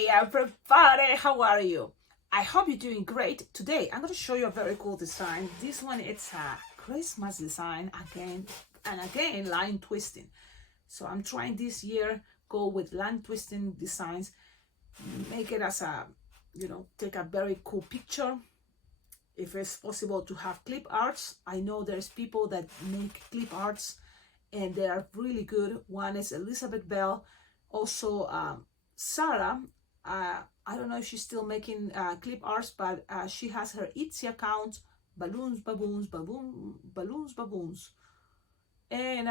Hey everybody, how are you? I hope you're doing great. Today I'm going to show you a very cool design. This one, it's a Christmas design again and again, line twisting. So I'm trying this year go with line twisting designs, make it as a, take a very cool picture. If it's possible to have clip arts, I know there's people that make clip arts and they are really good. One is Elizabeth Bell, also Sarah. I don't know if she's still making clip arts, but she has her Etsy account, balloons, baboons, baboons. And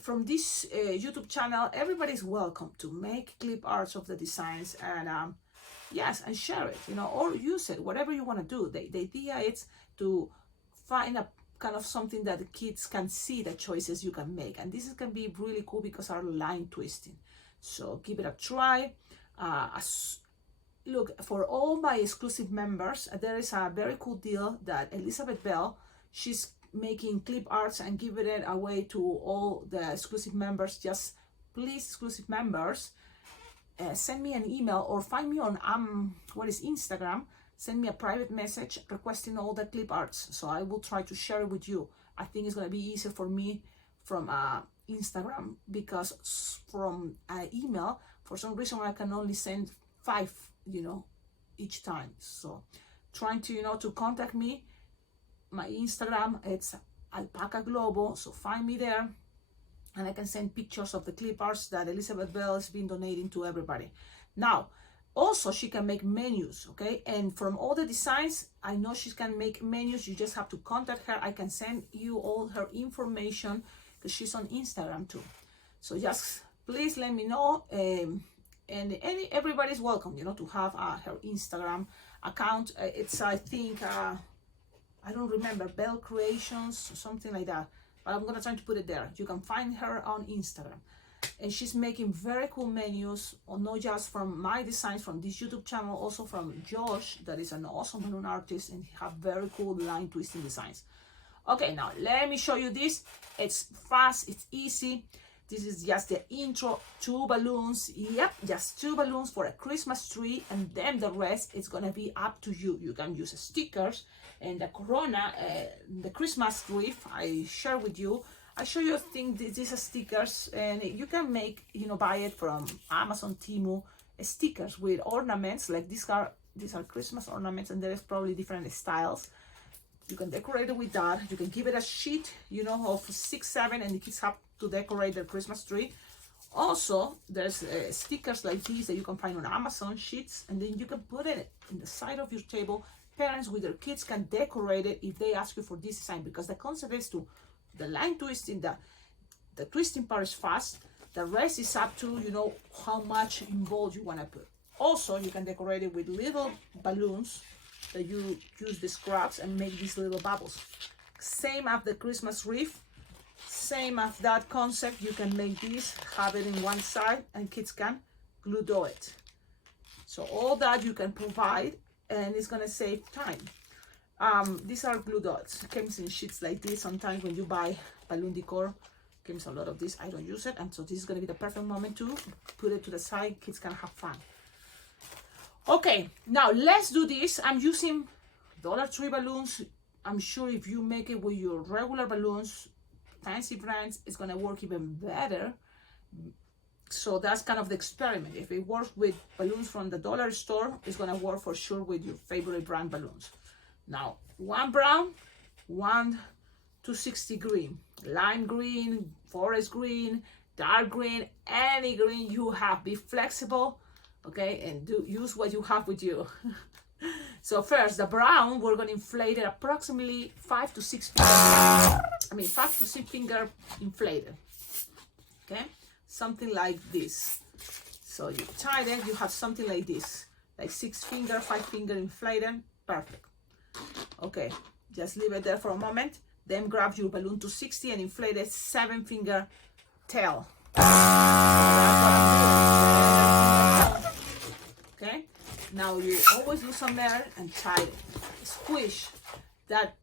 from this YouTube channel, everybody's welcome to make clip arts of the designs and yes, and share it, or use it, whatever you want to do. The idea is to find a kind of something that the kids can see the choices you can make, and this can be really cool because our line twisting. So give it a try. Look, for all my exclusive members, there is a very cool deal that Elizabeth Bell, she's making clip arts and giving it away to all the exclusive members. Just please, exclusive members, send me an email or find me on Instagram. Send me a private message requesting all the clip arts, so I will try to share it with you. I think it's going to be easier for me from Instagram, because from email, for some reason, I can only send 5, each time. So trying to, to contact me, my Instagram, it's Alpaca Globo, so find me there, and I can send pictures of the clip arts that Elizabeth Bell has been donating to everybody. Now, also, she can make menus, okay? And from all the designs, I know she can make menus. You just have to contact her. I can send you all her information because she's on Instagram too. So just please let me know. And everybody's welcome, to have her Instagram account. It's, I think, I don't remember, Bell Creations or something like that. But I'm going to try to put it there. You can find her on Instagram. And she's making very cool menus, or not just from my designs from this YouTube channel, also from Josh, that is an awesome balloon artist, and he have very cool line twisting designs. Okay, now let me show you this. It's fast, it's easy. This is just the intro, 2 balloons. Yep, just 2 balloons for a Christmas tree, and then the rest is gonna be up to you. You can use stickers and the Corona, the Christmas wreath I share with you. I show you a thing, these are stickers, and you can make, buy it from Amazon, Temu, stickers with ornaments, like these are Christmas ornaments, and there's probably different styles. You can decorate it with that. You can give it a sheet, of 6, 7, and the kids have to decorate their Christmas tree. Also, there's stickers like these that you can find on Amazon, sheets, and then you can put it in the side of your table. Parents with their kids can decorate it if they ask you for this design, because the concept is to the line twisting, the twisting part is fast. The rest is up to, how much involved you want to put. Also, you can decorate it with little balloons that you use the scraps and make these little bubbles. Same as the Christmas wreath, same as that concept. You can make this, have it in one side, and kids can glue it. So all that you can provide, and it's going to save time. These are glue dots. It comes in sheets like this. Sometimes when you buy balloon decor, comes a lot of this. I don't use it, and so this is going to be the perfect moment to put it to the side. Kids can have fun. Okay, now let's do this. I'm using Dollar Tree balloons. I'm sure if you make it with your regular balloons, fancy brands, it's going to work even better. So that's kind of the experiment. If it works with balloons from the dollar store, it's going to work for sure with your favorite brand balloons. Now, 1 brown, 1 260 green, lime green, forest green, dark green, any green you have. Be flexible, okay, and use what you have with you. So first, the brown, we're going to inflate it approximately 5 to 6 fingers. 5 to 6 finger inflated. Okay, something like this. So you tie it, you have something like this, like 6 finger, 5 finger inflated. Perfect. Okay, just leave it there for a moment. Then grab your balloon to 60 and inflate a 7 finger tail. Okay, now you always lose some air and tie it. Squish that.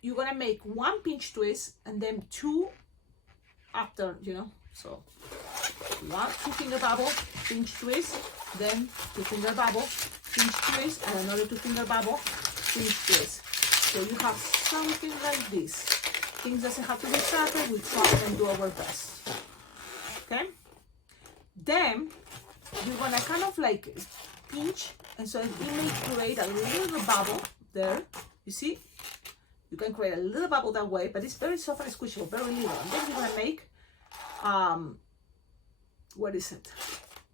You're gonna make 1 pinch twist and then 2 after, so two finger bubble, pinch twist, then two finger bubble, pinch twist, and another two finger bubble, pinch twist. So you have something like this. Things doesn't have to be perfect, we try and do our best. Okay? Then you're gonna kind of like pinch, and so it may create a little bubble there. You see? You can create a little bubble that way, but it's very soft and squishable, very little. And then you're gonna make what is it?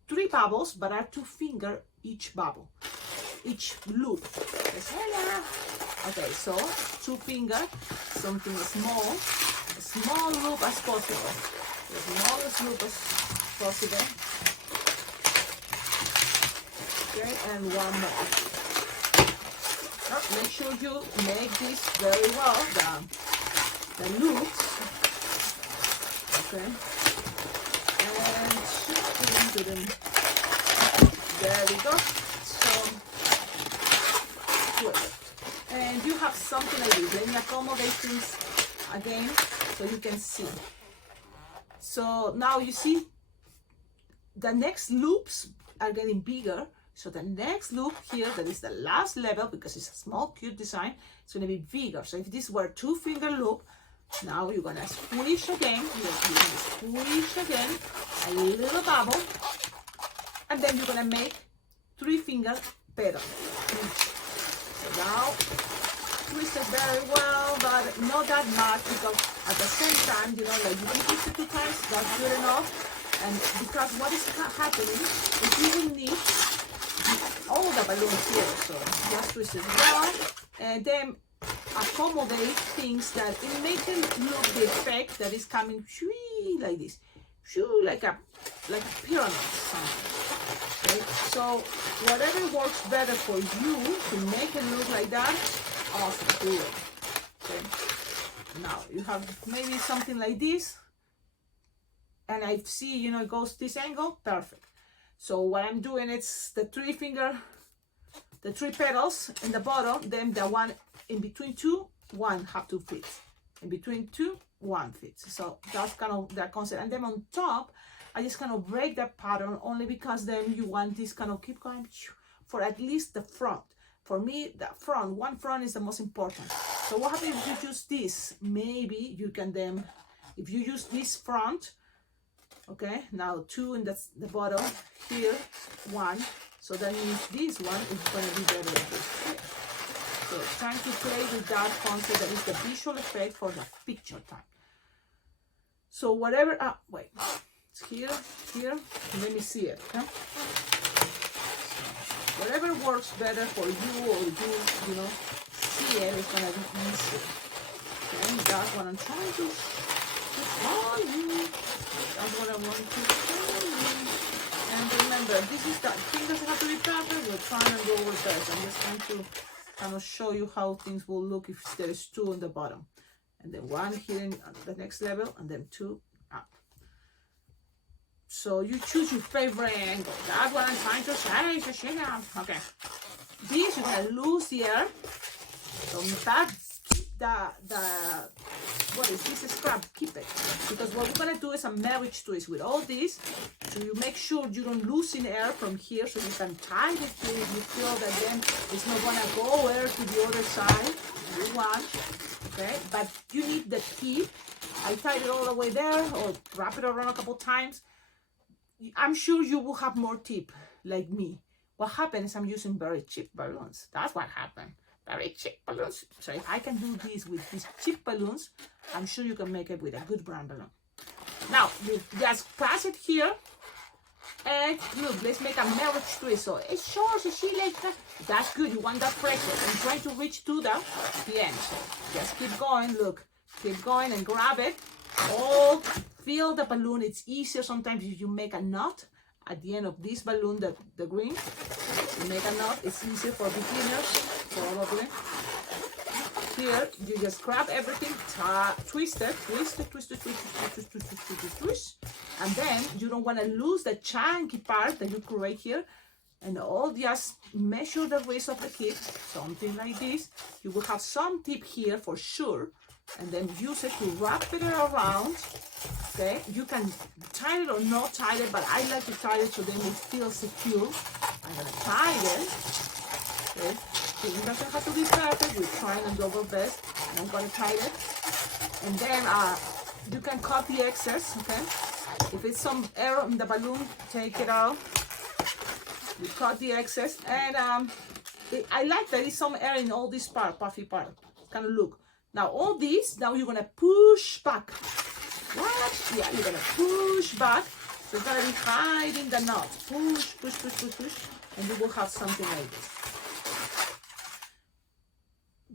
3 bubbles, but are 2 finger each bubble, each loop. Cecilia. Okay, so 2 finger, something small, a small loop as possible. The smallest loop as possible. Okay, and 1 more. Make sure you make this very well, the loops. Okay. And there we go. So good. And you have something like this. Let me accommodate things again so you can see. So now you see the next loops are getting bigger. So the next loop here, that is the last level, because it's a small cute design, it's going to be bigger. So if this were 2 finger loop, now you're going to squish again, a little bubble, and then you're going to make 3 finger petal. So now twist it very well, but not that much, because at the same time, you know, like you can twist it 2 times, that's good enough. And because what is happening is you will need all the balloons here, so just twist it well, and then accommodate things that it makes it look the effect that is coming like this, like a pyramid something. Okay, so whatever works better for you to make it look like that, awesome, do it. Okay, now you have maybe something like this, and I see, you know, it goes this angle, perfect. So what I'm doing, it's the 3 finger, the 3 petals in the bottom, then the one in between 2, 1 have to fit. In between 2, 1 fits. So that's kind of that concept. And then on top, I just kind of break that pattern only because then you want this kind of keep going for at least the front. For me, the front, one front is the most important. So what happens if you use this? Maybe you can then, if you use this front, okay, now 2 in the bottom, here 1, so that means this one is going to be better than this here. So trying to play with that concept, that is the visual effect for the picture time. So whatever, wait, it's here, let me see it, okay? So whatever works better for you, or you know, see it, is going to be easier. Okay, that's what I'm trying to show you. That's what I want to show you. And remember, this is the thing doesn't have to be perfect. We're trying to go with that. I'm just trying to kind of show you how things will look if there's 2 in the bottom. And then 1 here in the next level, and then 2 up. So you choose your favorite angle. That's what I'm trying to say, Cecilia. Okay. This, you're going to lose the air. So the what is this scrap, keep it, because what we're going to do is a marriage twist with all this, so you make sure you don't lose in air from here, so you can tie it here if you feel that then it's not going to go air to the other side you want. Okay, but you need the tip. I tied it all the way there, or wrap it around a couple times. I'm sure you will have more tip like me. What happens is I'm using very cheap balloons. That's what happened. Very cheap balloons. So if I can do this with these cheap balloons, I'm sure you can make it with a good brand balloon. Now, you just pass it here. And look, let's make a marriage twist. So it's short, so she like that. That's good. You want that pressure. I'm trying to reach to the end. So just keep going. Look, keep going and grab it. Oh, feel the balloon. It's easier sometimes if you make a knot at the end of this balloon, the green. You make a knot. It's easier for beginners, probably. Here, you just grab everything, twist it, twist, and then you don't want to lose the chunky part that you create here, and all just measure the waist of the kid, something like this. You will have some tip here for sure, and then use it to wrap it around. Okay, you can tie it or not tie it, but I like to tie it so then it feels secure. I'm gonna tie it. Okay, it doesn't have to be perfect. We're trying to do our best. And I'm gonna tie it, and then you can cut the excess. Okay, if it's some air in the balloon, take it out. You cut the excess, and I like that it's some air in all this part, puffy part. Kind of look. Now all this, now you're gonna push back. What? Yeah, you're gonna push back. So it's gonna be hiding the knot. Push, push, push, push, push, and you will have something like this.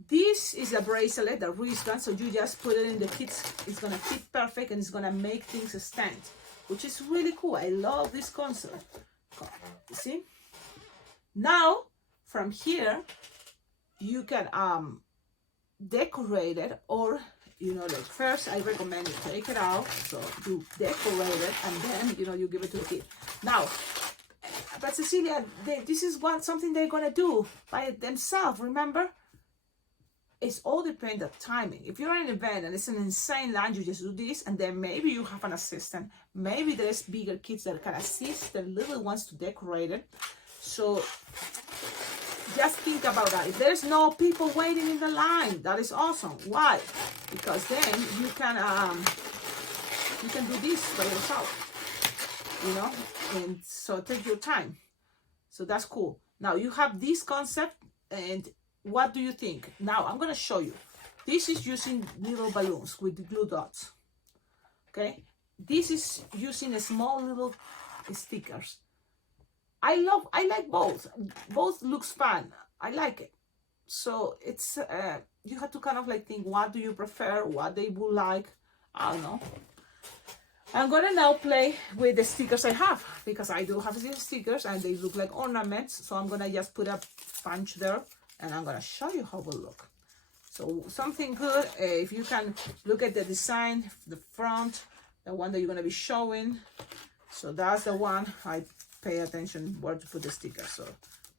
This is a bracelet, the wristband, so you just put it in the kids. It's gonna fit perfect, and it's gonna make things stand, which is really cool. I love this concept. You see? Now, from here, you can decorate it, or like first I recommend you take it out, so you decorate it, and then you give it to the kid. Now, but Cecilia, this is something they're gonna do by themselves. Remember, it's all depends on timing. If you're in an event and it's an insane line, you just do this, and then maybe you have an assistant. Maybe there's bigger kids that can assist the little ones to decorate it. So just think about that. If there's no people waiting in the line, that is awesome. Why? Because then you can do this by yourself, and so take your time. So that's cool. Now you have this concept, and what do you think? Now I'm gonna show you. This is using little balloons with the glue dots. Okay, this is using a small little stickers. I like both. Both looks fun. I like it. So it's you have to kind of like think, what do you prefer? What they would like? I don't know. I'm gonna now play with the stickers I have, because I do have these stickers and they look like ornaments. So I'm gonna just put a punch there, and I'm gonna show you how it will look. So something good. If you can look at the design, the front, the one that you're gonna be showing. So that's the one I pay attention where to put the sticker. So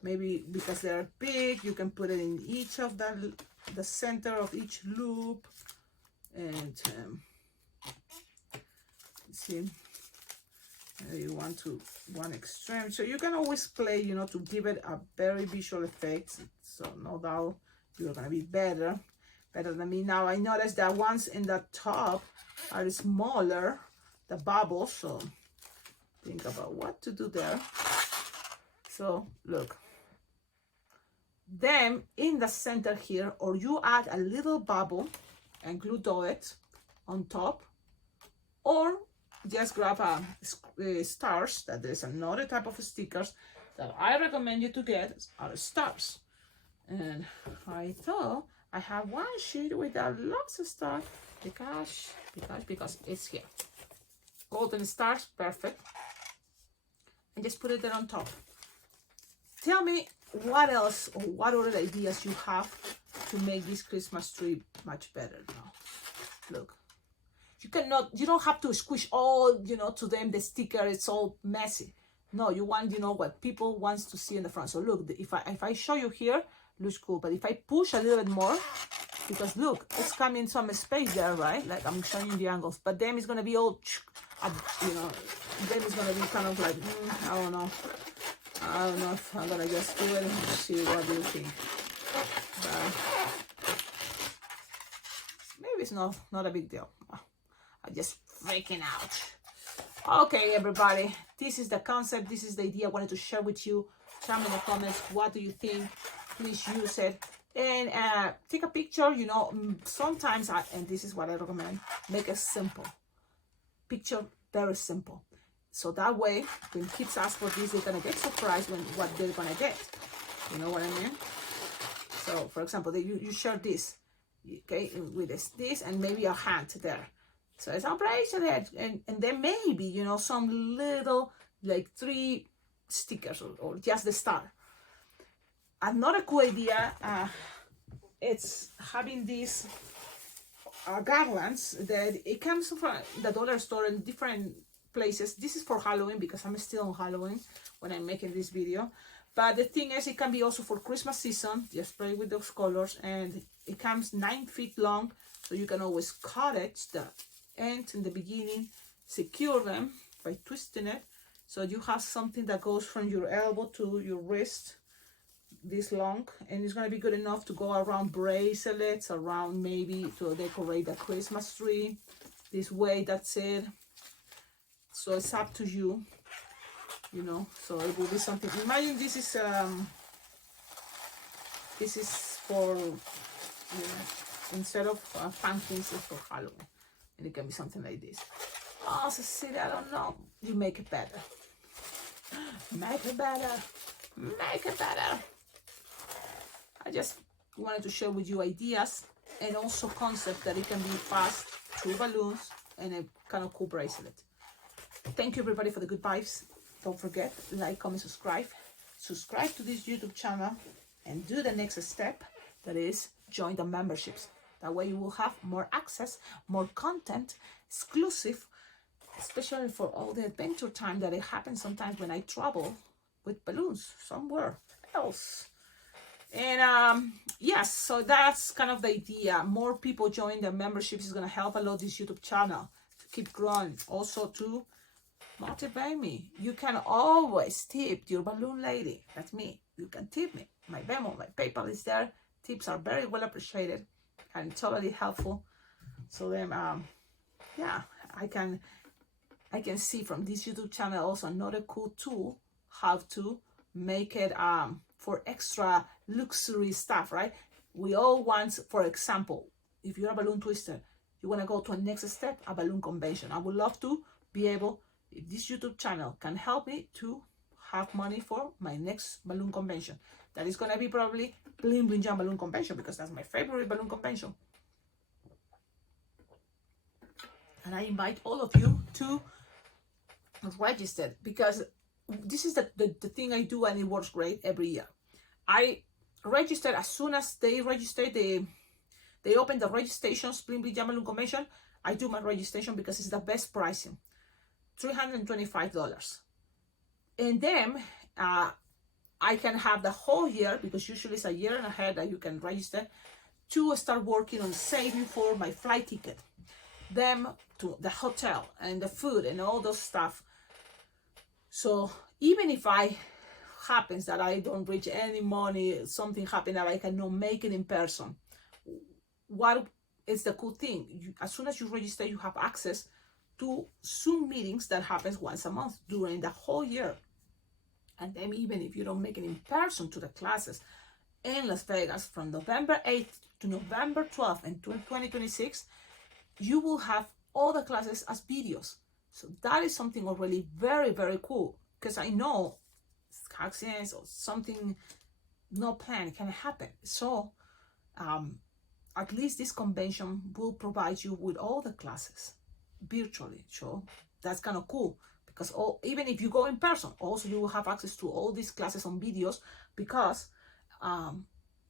maybe because they're big, you can put it in each of the center of each loop, and see, you want to one extreme. So you can always play, to give it a very visual effect. So no doubt you're gonna be better than me. Now I noticed that ones in the top are smaller, the bubbles. So think about what to do there. So look, them in the center here, or you add a little bubble and glue it on top, or just grab stars. That there's another type of stickers that I recommend you to get are stars. And I thought I have one sheet with lots of stars because it's here. Golden stars, perfect. And just put it there on top. Tell me what else, or what other ideas you have to make this Christmas tree much better now. Look, you don't have to squish all, to them the sticker, it's all messy. No, you want, what people wants to see in the front. So look, if I show you here, looks cool. But if I push a little bit more, because look, it's coming some space there, right? Like I'm showing you the angles, but then it's gonna be all, then it's gonna be kind of like, I don't know if I'm gonna just do it and see what you think. But maybe it's not a big deal. I'm just freaking out. Okay, everybody, this is the concept, this is the idea I wanted to share with you. Tell me in the comments, what do you think? Please use it, and take a picture. Sometimes and this is what I recommend, make it simple picture, very simple, so that way when kids ask for this, they're gonna get surprised when what they're gonna get. You know what I mean? So for example, you share this, okay, with this and maybe a hand there. So it's a bracelet, and then maybe some little like 3 stickers or just the star. Another cool idea, it's having these garlands that it comes from the dollar store in different places. This is for Halloween because I'm still on Halloween when I'm making this video. But the thing is, it can be also for Christmas season. Just play with those colors, and it comes 9 feet long So you can always cut it, the end in the beginning, secure them by twisting it. So you have something that goes from your elbow to your wrist, this long, and it's going to be good enough to go around bracelets, around maybe to decorate the Christmas tree. This way, that's it. So it's up to you, you know. So it will be something. Imagine this is for, you know, instead of pumpkins, it's for Halloween, and it can be something like this. Oh, Cecilia, I don't know. You make it better. Make it better. Make it better. I just wanted to share with you ideas and also concept that it can be fast through balloons and a kind of cool bracelet. Thank you everybody for the good vibes. Don't forget, like, comment, subscribe. Subscribe to this YouTube channel and do the next step, that is join the memberships. That way you will have more access, more content, exclusive, especially for all the adventure time that it happens sometimes when I travel with balloons somewhere else. And yes, so that's kind of the idea. More people join the memberships is going to help a lot this YouTube channel to keep growing. Also to motivate me. You can always tip your balloon lady. That's me. You can tip me. My Venmo, my PayPal is there. Tips are very well appreciated and totally helpful. So then, yeah, I can see from this YouTube channel also another cool tool how to make it for extra luxury stuff, right? We all want, for example, if you're a balloon twister, you want to go to a next step, a balloon convention. I would love to be able, if this YouTube channel can help me to have money for my next balloon convention. That is going to be probably Bling Bling Jam Balloon Convention, because that's my favorite balloon convention. And I invite all of you to register, because this is the thing I do, and it works great every year. I register as soon as they register, they open the registrations, Bling Bling Jam Balloon Convention. I do my registration because it's the best pricing, $325. And then I can have the whole year, because usually it's a year and a half that you can register, to start working on saving for my flight ticket, them to the hotel and the food and all those stuff. So even if happens that I don't reach any money, something happened that I cannot make it in person, what is the cool thing? As soon as you register, you have access to Zoom meetings that happens once a month during the whole year. And then even if you don't make it in person to the classes in Las Vegas from November 8th to November 12th in 2026, you will have all the classes as videos. So that is something already very, very cool, because I know accidents or something not planned can happen. So at least this convention will provide you with all the classes virtually. So that's kind of cool, because even if you go in person, also you will have access to all these classes on videos, because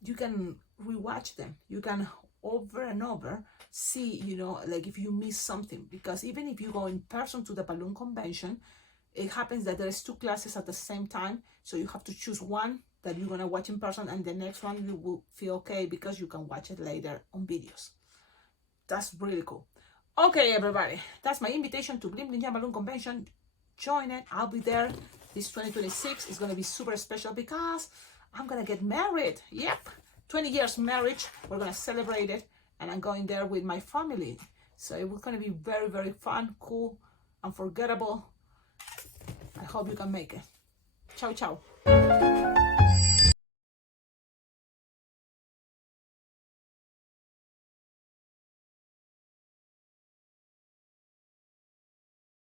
you can rewatch them. You can over and over see, you know, like if you miss something, because even if you go in person to the balloon convention, it happens that there's two classes at the same time. So you have to choose one that you're going to watch in person, and the next one you will feel okay because you can watch it later on videos. That's really cool. Okay, everybody, that's my invitation to Bling Bling Jam Balloon Convention. Join it. I'll be there. This 2026 is going to be super special because I'm going to get married. Yep, 20 years marriage. We're going to celebrate it, and I'm going there with my family. So it's going to be very, very fun, cool, unforgettable. I hope you can make it. Ciao, ciao.